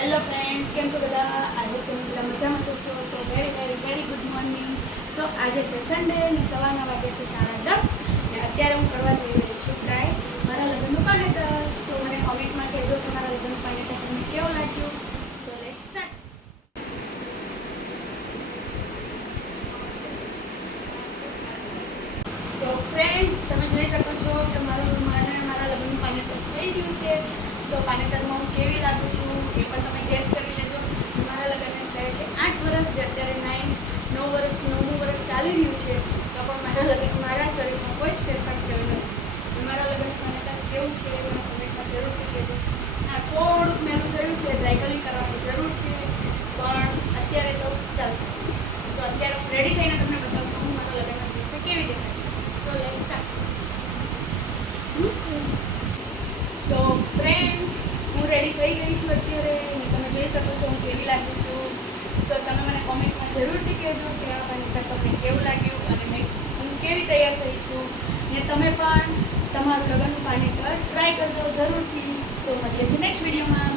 Hello friends કેમ છો બધા? આજે તમે બધા મજામાં જશો so very very very good morning so આજે છે સન્ડે અને સવારના વાગે છે સાડા દસ. અને અત્યારે હું કરવા જઈ રહી છું ટ્રાય મારા લગ્નનું પાનેતર સો મને કોમેન્ટમાં કહેજો કે મારા લગ્નનું પાનેતર તમને કેવું લાગ્યું? So let start so friends તમે જોઈ શકો છો કે મારું, મારા લગ્નનું પાનેતર થઈ ગયું છે. સો પાનેતરમાં હું કેવી લાગુ છું? એ પણ તમે ગેસ કરી લેજો. મારા લગ્નને થયા છે. આઠ વર્ષ જે અત્યારે નાઇન નવ વર્ષ નવમું વર્ષ ચાલી રહ્યું છે, તો પણ મારા લગ્ન, મારા શરીરમાં કોઈ જ ફેરફાર થયો નથી. મારા લગ્ન પાનેતર કેવું છે, એ મને કમેન્ટમાં જરૂરથી કહેજો. હા થોડુંક મેલું થયું છે ડ્રાયકલિંગ કરવાની જરૂર છે, પણ અત્યારે તો ચાલશે. સો અત્યારે હું રેડી થઈને તમને બતાવું હું મારા લગ્નના દિવસે કેવી દેખાય. સો લેટ સ્ટાર્ટ તો ફ્રેન્ડ્સ હું રેડી થઈ ગઈ છું તમે શકો છો, હું કેવી લાગુ છું? સો તમે મને કોમેન્ટમાં જરૂરથી કહેજો કે આ પાણીતા તમને કેવું લાગ્યું અને મેં હું કેવી તૈયાર થઈ છું. ને તમે પણ તમારું લગ્નનું પર ટ્રાય કરજો જરૂરથી. સો મળીએ છીએ નેક્સ્ટ વિડીયોમાં